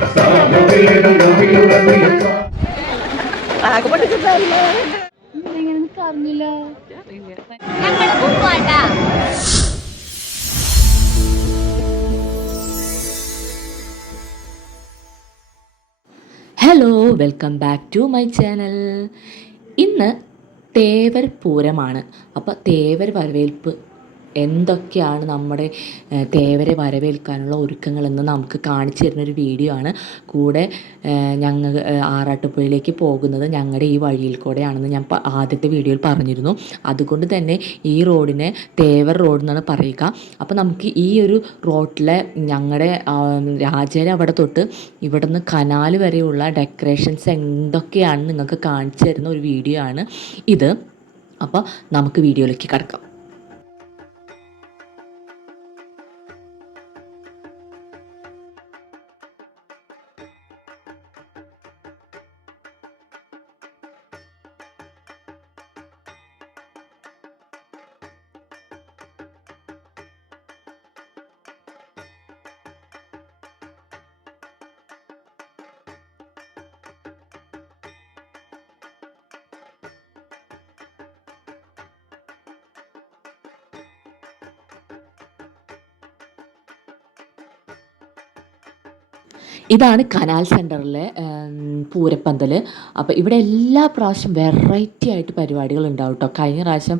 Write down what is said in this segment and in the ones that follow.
Hello, welcome back to my channel. ഇന്ന് തേവർ പൂരമാണ്. അപ്പോൾ തേവർ വരവേൽപ്പ് എന്തൊക്കെയാണ് നമ്മുടെ തേവരെ വരവേൽക്കാനുള്ള ഒരുക്കങ്ങളെന്ന് നമുക്ക് കാണിച്ചു തരുന്നൊരു വീഡിയോ ആണ്. കൂടെ ഞങ്ങൾ ആറാട്ടുപുഴയിലേക്ക് പോകുന്നത് ഞങ്ങളുടെ ഈ വഴിയിൽ കൂടെയാണെന്ന് ഞാൻ ആദ്യത്തെ വീഡിയോയിൽ പറഞ്ഞിരുന്നു. അതുകൊണ്ട് തന്നെ ഈ റോഡിനെ തേവർ റോഡ് എന്നാണ് പറയുക. അപ്പോൾ നമുക്ക് ഈ ഒരു റോഡിലെ ഞങ്ങളുടെ രാജര അവിടെ തൊട്ട് ഇവിടുന്ന് കനാൽ വരെയുള്ള ഡെക്കറേഷൻസ് എന്തൊക്കെയാണെന്ന് നിങ്ങൾക്ക് കാണിച്ചു തരുന്ന ഒരു വീഡിയോ ആണ് ഇത്. അപ്പോൾ നമുക്ക് വീഡിയോയിലേക്ക് കിടക്കാം. ഇതാണ് കനാൽ സെൻറ്ററിലെ പൂരപ്പന്തൽ. അപ്പോൾ ഇവിടെ എല്ലാ പ്രാവശ്യം വെറൈറ്റി ആയിട്ട് പരിപാടികൾ ഉണ്ടാവും കേട്ടോ. കഴിഞ്ഞ പ്രാവശ്യം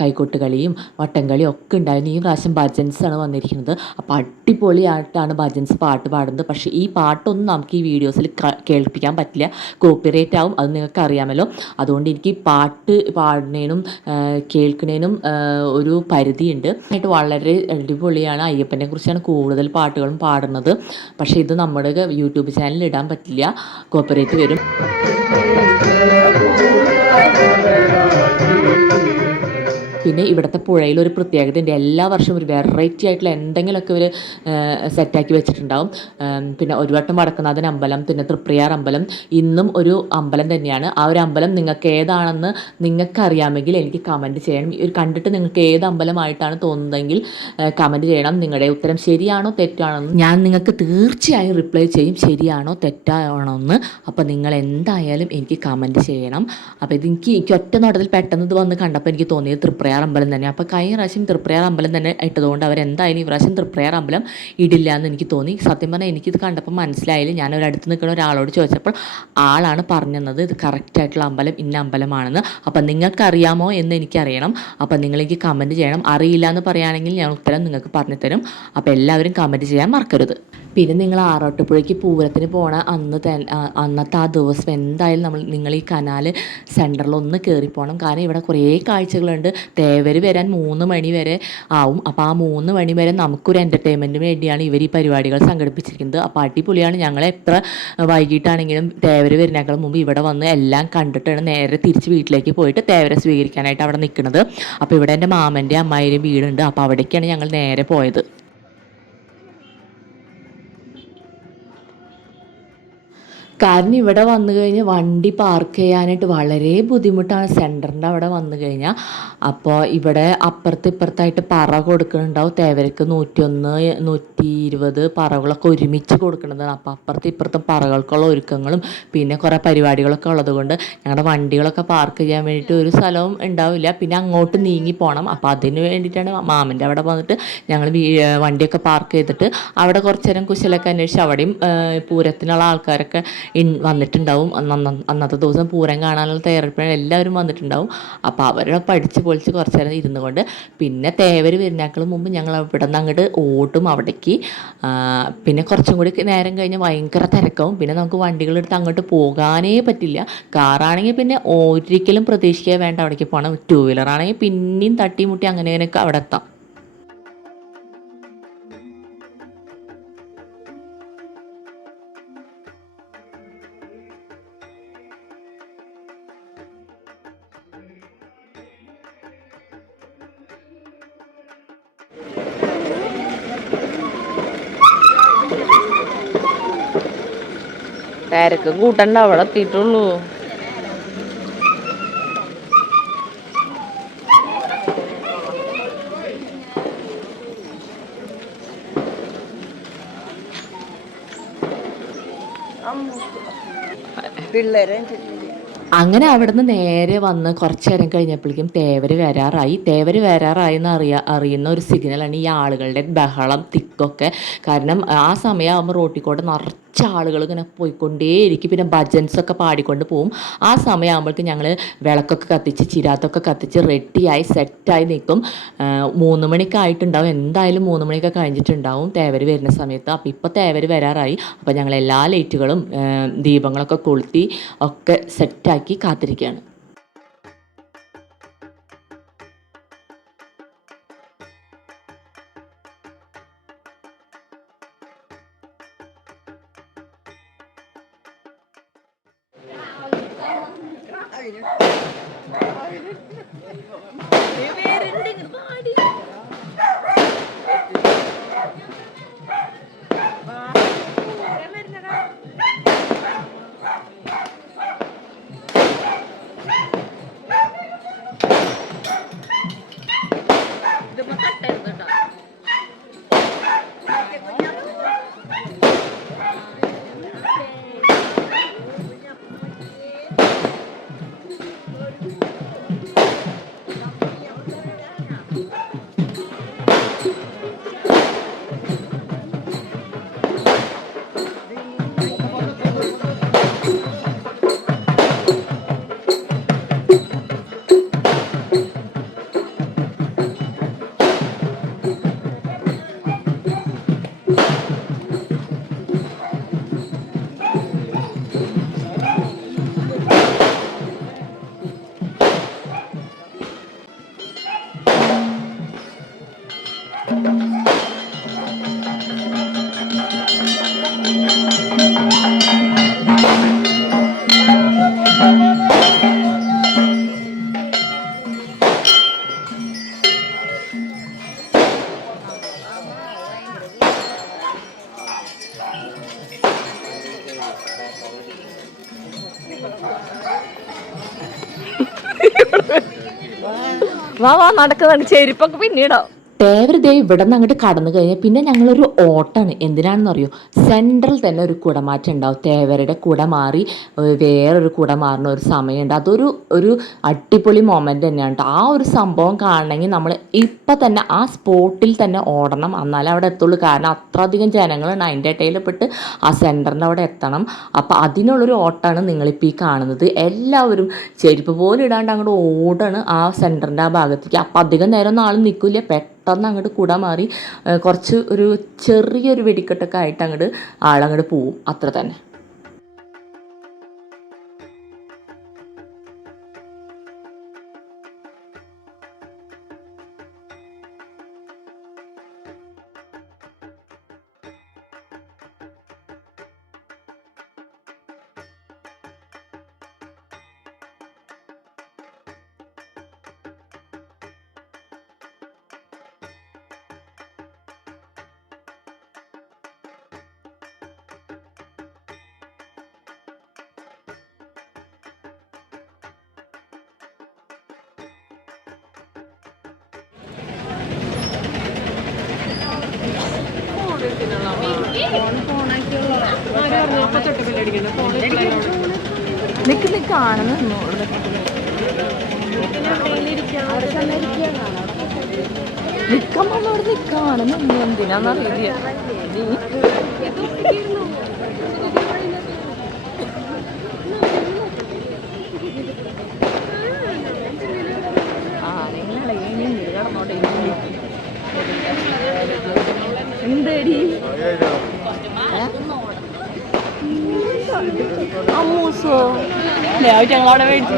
കൈകൊട്ട് കളിയും വട്ടം കളിയും ഒക്കെ ഉണ്ടായിരുന്നു. ഈ പ്രാവശ്യം ഭജൻസാണ് വന്നിരിക്കുന്നത്. അപ്പോൾ അടിപൊളിയായിട്ടാണ് ഭജൻസ് പാട്ട് പാടുന്നത്. പക്ഷേ ഈ പാട്ടൊന്നും നമുക്ക് ഈ വീഡിയോസിൽ കേൾപ്പിക്കാൻ പറ്റില്ല, കോപ്പിറൈറ്റ് ആവും. അത് നിങ്ങൾക്ക് അറിയാമല്ലോ. അതുകൊണ്ട് എനിക്ക് പാട്ട് പാടുന്നതിനും കേൾക്കുന്നതിനും ഒരു പരിധിയുണ്ട്. ആയിട്ട് വളരെ അടിപൊളിയാണ്. അയ്യപ്പനെ കുറിച്ചാണ് കൂടുതൽ പാട്ടുകളും പാടുന്നത്. പക്ഷേ ഇത് നമ്മുടെ യൂട്യൂബ് ചാനലിൽ ഇടാൻ പറ്റില്ല, കോപ്പറേറ്റ് വരും. പിന്നെ ഇവിടുത്തെ പുഴയിലൊരു പ്രത്യേകതയുണ്ട്. എല്ലാ വർഷവും ഒരു വെറൈറ്റി ആയിട്ടുള്ള എന്തെങ്കിലുമൊക്കെ ഒരു സെറ്റാക്കി വെച്ചിട്ടുണ്ടാവും. പിന്നെ ഒരു വട്ടം വടക്കുന്നാഥൻ അമ്പലം, പിന്നെ തൃപ്രയാർ അമ്പലം, ഇന്നും ഒരു അമ്പലം തന്നെയാണ്. ആ ഒരു അമ്പലം നിങ്ങൾക്ക് ഏതാണെന്ന് നിങ്ങൾക്കറിയാമെങ്കിൽ എനിക്ക് കമൻറ്റ് ചെയ്യണം. ഒരു കണ്ടിട്ട് നിങ്ങൾക്ക് ഏത് അമ്പലമായിട്ടാണ് തോന്നുന്നതെങ്കിൽ കമൻറ്റ് ചെയ്യണം. നിങ്ങളുടെ ഉത്തരം ശരിയാണോ തെറ്റാണോ എന്ന് ഞാൻ നിങ്ങൾക്ക് തീർച്ചയായും റിപ്ലൈ ചെയ്യും, ശരിയാണോ തെറ്റാണോ എന്ന്. അപ്പോൾ നിങ്ങൾ എന്തായാലും എനിക്ക് കമൻറ്റ് ചെയ്യണം. അപ്പോൾ എനിക്ക് ഒറ്റ നോട്ടത്തിൽ പെട്ടെന്ന് ഇത് വന്ന് കണ്ടപ്പോൾ എനിക്ക് തോന്നിയത് തൃപ്രയാർ അമ്പലം തന്നെ. അപ്പോൾ കഴിഞ്ഞ പ്രാവശ്യം തൃപ്രയാർ അമ്പലം തന്നെ ഇട്ടതുകൊണ്ട് അവരെന്തായാലും ഈ പ്രാവശ്യം തൃപ്രയാർ അമ്പലം ഇടില്ല എന്ന് എനിക്ക് തോന്നി. സത്യം പറഞ്ഞാൽ എനിക്കിത് കണ്ടപ്പോൾ മനസ്സിലായില്ല. ഞാനൊരടുത്ത് നിൽക്കുന്ന ഒരാളോട് ചോദിച്ചപ്പോൾ ആളാണ് പറഞ്ഞത് ഇത് കറക്റ്റായിട്ടുള്ള അമ്പലം ഇന്ന അമ്പലമാണെന്ന്. അപ്പം നിങ്ങൾക്കറിയാമോ എന്ന് എനിക്കറിയണം. അപ്പം നിങ്ങളെനിക്ക് കമൻറ്റ് ചെയ്യണം. അറിയില്ല എന്ന് പറയുകയാണെങ്കിൽ ഞാൻ ഉത്തരം നിങ്ങൾക്ക് പറഞ്ഞു തരും. അപ്പോൾ എല്ലാവരും കമൻറ്റ് ചെയ്യാൻ മറക്കരുത്. പിന്നെ നിങ്ങൾ ആറാട്ടുപുഴയ്ക്ക് പൂരത്തിന് പോണ അന്നത്തെ ആ ദിവസം എന്തായാലും നിങ്ങൾ ഈ കനാൽ സെൻറ്ററിൽ ഒന്ന് കയറിപ്പോണം. കാരണം ഇവിടെ കുറേ കാഴ്ചകളുണ്ട്. തേവർ വരാൻ 3 മണി വരെ ആവും. അപ്പോൾ ആ 3 മണി വരെ നമുക്കൊരു എൻ്റർടൈൻമെൻറ്റിന് വേണ്ടിയാണ് ഇവർ ഈ പരിപാടികൾ സംഘടിപ്പിച്ചിരിക്കുന്നത്. അപ്പോൾ അടിപൊളിയാണ്. ഞങ്ങൾ എത്ര വൈകിട്ടാണെങ്കിലും തേവർ വരുന്നേക്കാളും മുമ്പ് ഇവിടെ വന്ന് എല്ലാം കണ്ടിട്ടാണ് നേരെ തിരിച്ച് വീട്ടിലേക്ക് പോയിട്ട് തേവരെ സ്വീകരിക്കാനായിട്ട് അവിടെ നിൽക്കുന്നത്. അപ്പോൾ ഇവിടെ എൻ്റെ മാമൻ്റെ അമ്മായിയുടെ വീടുണ്ട്. അപ്പോൾ അവിടേക്കാണ് ഞങ്ങൾ നേരെ പോയത്. കാരണം ഇവിടെ വന്നു കഴിഞ്ഞാൽ വണ്ടി പാർക്ക് ചെയ്യാനായിട്ട് വളരെ ബുദ്ധിമുട്ടാണ് സെൻറ്ററിൻ്റെ അവിടെ വന്നു കഴിഞ്ഞാൽ. അപ്പോൾ ഇവിടെ അപ്പുറത്ത് ഇപ്പുറത്തായിട്ട് പറ കൊടുക്കുന്നുണ്ടാവും. തേവരക്ക് 101, 120 പറകളൊക്കെ ഒരുമിച്ച് കൊടുക്കുന്നതാണ്. അപ്പോൾ അപ്പുറത്ത് ഇപ്പുറത്തും പറകൾക്കുള്ള ഒരുക്കങ്ങളും പിന്നെ കുറേ പരിപാടികളൊക്കെ ഉള്ളത് കൊണ്ട് ഞങ്ങളുടെ വണ്ടികളൊക്കെ പാർക്ക് ചെയ്യാൻ വേണ്ടിയിട്ട് ഒരു സ്ഥലവും ഉണ്ടാവില്ല. പിന്നെ അങ്ങോട്ട് നീങ്ങി പോകണം. അപ്പോൾ അതിന് വേണ്ടിയിട്ടാണ് മാമൻ്റെ അവിടെ വന്നിട്ട് ഞങ്ങൾ വണ്ടിയൊക്കെ പാർക്ക് ചെയ്തിട്ട് അവിടെ കുറച്ച് നേരം കുശലൊക്കെ അന്വേഷിച്ച് അവിടെയും പൂരത്തിനുള്ള ആൾക്കാരൊക്കെ വന്നിട്ടുണ്ടാവും. അന്നത്തെ ദിവസം പൂരം കാണാനുള്ള തയ്യാറെടുപ്പിന് എല്ലാവരും വന്നിട്ടുണ്ടാവും. അപ്പോൾ അവരുടെ പഠിച്ച് പൊളിച്ച് കുറച്ച് നേരം ഇരുന്നു കൊണ്ട് പിന്നെ തേവർ വരുന്നേക്കാളും മുമ്പ് ഞങ്ങൾ ഇവിടെ നിന്ന് അങ്ങോട്ട് ഓടും അവിടേക്ക്. പിന്നെ കുറച്ചും കൂടി നേരം കഴിഞ്ഞ് ഭയങ്കര തിരക്കാവും. പിന്നെ നമുക്ക് വണ്ടികളെടുത്ത് അങ്ങോട്ട് പോകാനേ പറ്റില്ല. കാറാണെങ്കിൽ പിന്നെ ഒരിക്കലും പ്രതീക്ഷിക്കുക വേണ്ട അവിടേക്ക് പോകണം. 2 വീലറാണെങ്കിൽ പിന്നെയും തട്ടിമുട്ടി അങ്ങനെയൊക്കെ അവിടെ എത്താം. തിരക്ക് കൂട്ടണ്ട, അവിടെ എത്തിയിട്ടുള്ളൂ. പിള്ളേരെ അങ്ങനെ അവിടുന്ന് നേരെ വന്ന് കുറച്ച് നേരം കഴിഞ്ഞപ്പോഴേക്കും തേവർ വരാറായി. തേവർ വരാറായി എന്ന് അറിയുന്ന ഒരു സിഗ്നലാണ് ഈ ആളുകളുടെ ബഹളം തിക്കൊക്കെ. കാരണം ആ സമയമാകുമ്പോൾ റോട്ടിൽ കൂടെ നിറച്ച് ആളുകൾ ഇങ്ങനെ പോയിക്കൊണ്ടേയിരിക്കും. പിന്നെ ഭജൻസൊക്കെ പാടിക്കൊണ്ട് പോവും. ആ സമയമാകുമ്പോഴേക്കും ഞങ്ങൾ വിളക്കൊക്കെ കത്തിച്ച് ചിരാത്തൊക്കെ കത്തിച്ച് റെഡിയായി സെറ്റായി നിൽക്കും. 3 മണിയൊക്കെ ആയിട്ടുണ്ടാവും, എന്തായാലും 3 മണിയൊക്കെ കഴിഞ്ഞിട്ടുണ്ടാവും തേവർ വരുന്ന സമയത്ത്. അപ്പോൾ ഇപ്പോൾ തേവർ വരാറായി. അപ്പോൾ ഞങ്ങൾ എല്ലാ ലൈറ്റുകളും ദീപങ്ങളൊക്കെ കൊളുത്തി ഒക്കെ സെറ്റാക്കി കാത്തിരിക്കുകയാണ്. വാ വാ നടക്കുന്നുണ്ട്, ചെരുപ്പൊക്കെ പിന്നീടോ. തേവർ ദേ ഇവിടെ നിന്ന് അങ്ങോട്ട് കടന്നു കഴിഞ്ഞാൽ പിന്നെ ഞങ്ങളൊരു ഓട്ടാണ്. എന്തിനാണെന്ന് അറിയോ? സെൻട്രൽ തന്നെ ഒരു കുടമാറ്റം ഉണ്ടാവും. തേവരുടെ കുട മാറി വേറൊരു കുട മാറുന്ന ഒരു സമയമുണ്ട്. ഒരു അടിപൊളി മൊമെൻ്റ് തന്നെയാണ് കേട്ടോ. ആ ഒരു സംഭവം കാണണമെങ്കിൽ നമ്മൾ ഇപ്പം തന്നെ ആ സ്പോട്ടിൽ തന്നെ ഓടണം, എന്നാലേ അവിടെ എത്തുള്ളൂ. കാരണം അത്രയധികം ജനങ്ങളുണ്ട്. അതിൻ്റെ ഇടയിൽപ്പെട്ട് ആ സെൻറ്ററിൻ്റെ അവിടെ എത്തണം. അപ്പോൾ അതിനുള്ളൊരു ഓട്ടമാണ് നിങ്ങളിപ്പോൾ ഈ കാണുന്നത്. എല്ലാവരും ചെരുപ്പ് പോലും ഇടാണ്ട് അങ്ങോട്ട് ഓടാണ് ആ സെൻറ്ററിൻ്റെ ആ ഭാഗത്തേക്ക്. അപ്പം അധികം നേരം ഒന്നും ആൾ നിൽക്കില്ല, പെട്ടെന്ന് അങ്ങോട്ട് കുട മാറി കുറച്ച് ഒരു ചെറിയൊരു വെടിക്കെട്ടൊക്കെ ആയിട്ട് അങ്ങോട്ട് ആളങ്ങോട്ട് പോവും, അത്ര തന്നെ. കാണുന്നു നിൽക്കുമ്പോൾ കാണുന്നു, എന്തിനാന്നറിയില്ല. എന്തേടി അമ്മൂസോ ഞങ്ങളവിടെ മേടിച്ചു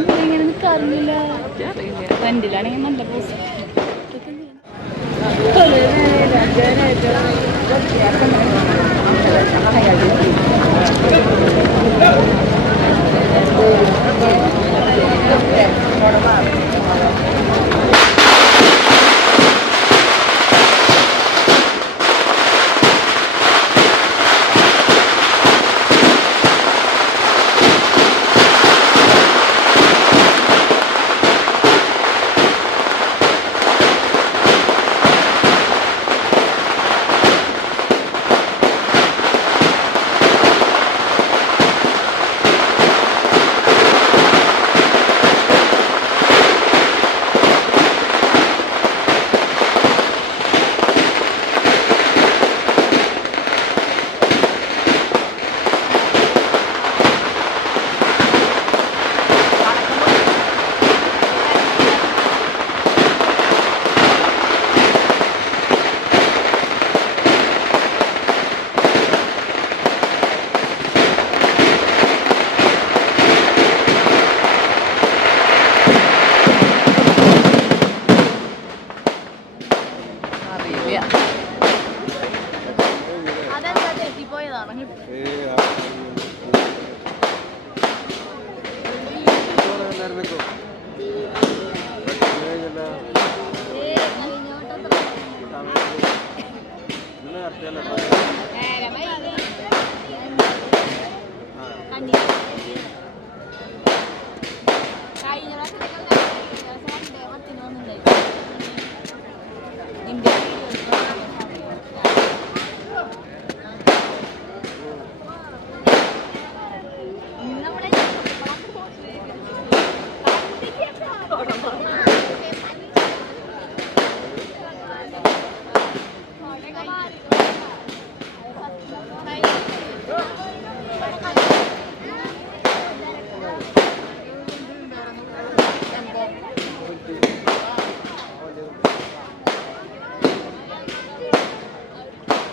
ഇങ്ങനെ നിൽക്കാറില്ല. രണ്ടിലാണെങ്കിൽ നല്ല പോസ്.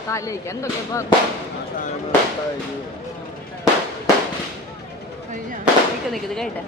തലേക്ക് എന്തൊക്കെ നിൽക്കുന്നത് കേട്ടെ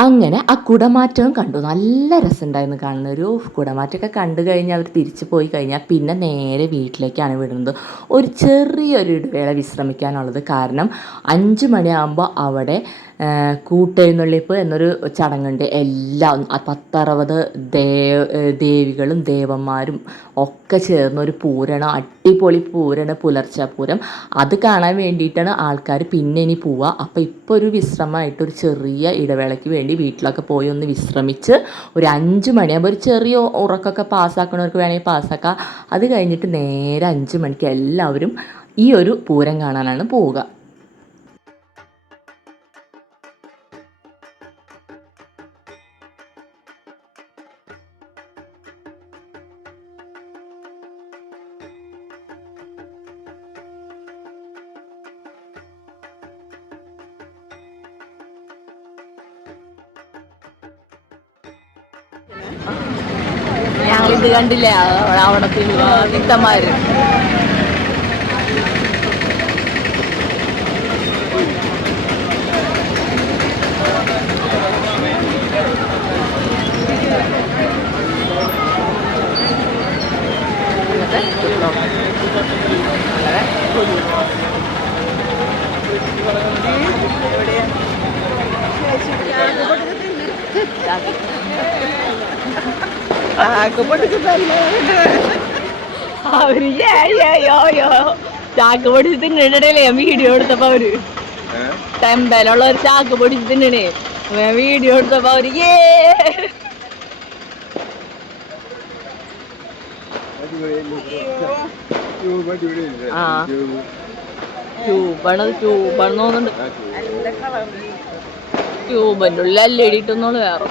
അങ്ങനെ ആ കുടമാറ്റവും കണ്ടു. നല്ല രസമുണ്ടായിരുന്നു കാണുന്ന. ഒരു കുടമാറ്റമൊക്കെ കണ്ടു കഴിഞ്ഞാൽ അവർ തിരിച്ചു പോയി കഴിഞ്ഞാൽ പിന്നെ നേരെ വീട്ടിലേക്കാണ് വിടുന്നത്. ഒരു ചെറിയൊരു ഇടവേള വിശ്രമിക്കാനുള്ളത്. കാരണം 5 മണിയാകുമ്പോൾ അവിടെ കൂട്ടെഴുന്നള്ളിപ്പ് എന്നൊരു ചടങ്ങുണ്ട്. എല്ലാം 10-60 ദേവികളും ദേവന്മാരും ഒക്കെ ചേർന്ന ഒരു പൂരമാണ്. അടിപൊളി പൂരമാണ്, പുലർച്ചെ പൂരം. അത് കാണാൻ വേണ്ടിയിട്ടാണ് ആൾക്കാർ പിന്നെ ഇനി പോവുക. അപ്പോൾ ഇപ്പോൾ ഒരു വിശ്രമമായിട്ട് ഒരു ചെറിയ ഇടവേളയ്ക്ക് വേണ്ടി വീട്ടിലൊക്കെ പോയി ഒന്ന് വിശ്രമിച്ച് ഒരു 5 മണിയാകുമ്പോൾ ഒരു ചെറിയ ഉറക്കമൊക്കെ പാസ്സാക്കണവർക്ക് വേണമെങ്കിൽ പാസ്സാക്കാം. അത് കഴിഞ്ഞിട്ട് നേരെ 5 മണിക്ക് എല്ലാവരും ഈ ഒരു പൂരം കാണാനാണ് പോവുക. ഞങ്ങളിത് കണ്ടില്ലേ അവിടെ വിത്തന്മാര് അവര് ചാക്ക് പൊടിച്ച് തിന്നിടയില്ലേ വീഡിയോ എടുത്തപ്പോ അവര് ടെമ്പലുള്ള ഒരു ചാക്ക് പൊടിച്ച് തിന്നണേ വീഡിയോ എടുത്തപ്പോ അവര് ട്യൂബാണെന്ന് തോന്നുന്നുണ്ട്. ട്യൂബിൻ്റെ ഉള്ളിൽ LED ഇട്ടൊന്നുള്ളു വേറെ.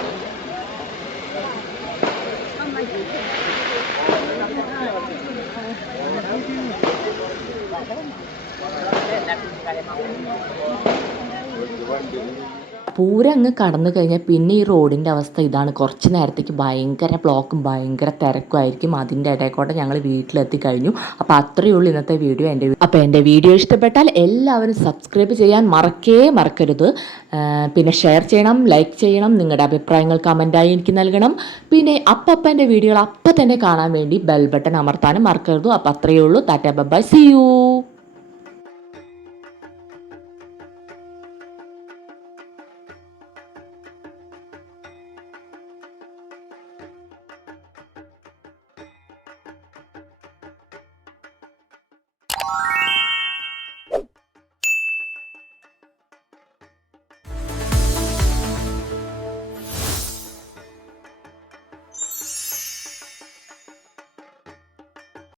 പൂരം അങ്ങ് കടന്നു കഴിഞ്ഞാൽ പിന്നെ ഈ റോഡിൻ്റെ അവസ്ഥ ഇതാണ്. കുറച്ച് നേരത്തേക്ക് ഭയങ്കര ബ്ലോക്കും ഭയങ്കര തിരക്കുമായിരിക്കും. അതിൻ്റെ ഇടയിൽക്കൂടെ ഞങ്ങൾ വീട്ടിലെത്തി കഴിഞ്ഞു. അപ്പോൾ അത്രയേ ഉള്ളൂ ഇന്നത്തെ വീഡിയോ. അപ്പോൾ എൻ്റെ വീഡിയോ ഇഷ്ടപ്പെട്ടാൽ എല്ലാവരും സബ്സ്ക്രൈബ് ചെയ്യാൻ മറക്കരുത്. പിന്നെ ഷെയർ ചെയ്യണം, ലൈക്ക് ചെയ്യണം, നിങ്ങളുടെ അഭിപ്രായങ്ങൾ കമൻറ്റായി എനിക്ക് നൽകണം. പിന്നെ അപ്പം എൻ്റെ വീഡിയോകൾ അപ്പം തന്നെ കാണാൻ വേണ്ടി ബെൽ ബട്ടൺ അമർത്താനും മറക്കരുത്. അപ്പോൾ അത്രയേ ഉള്ളൂ. Tata bye, see U.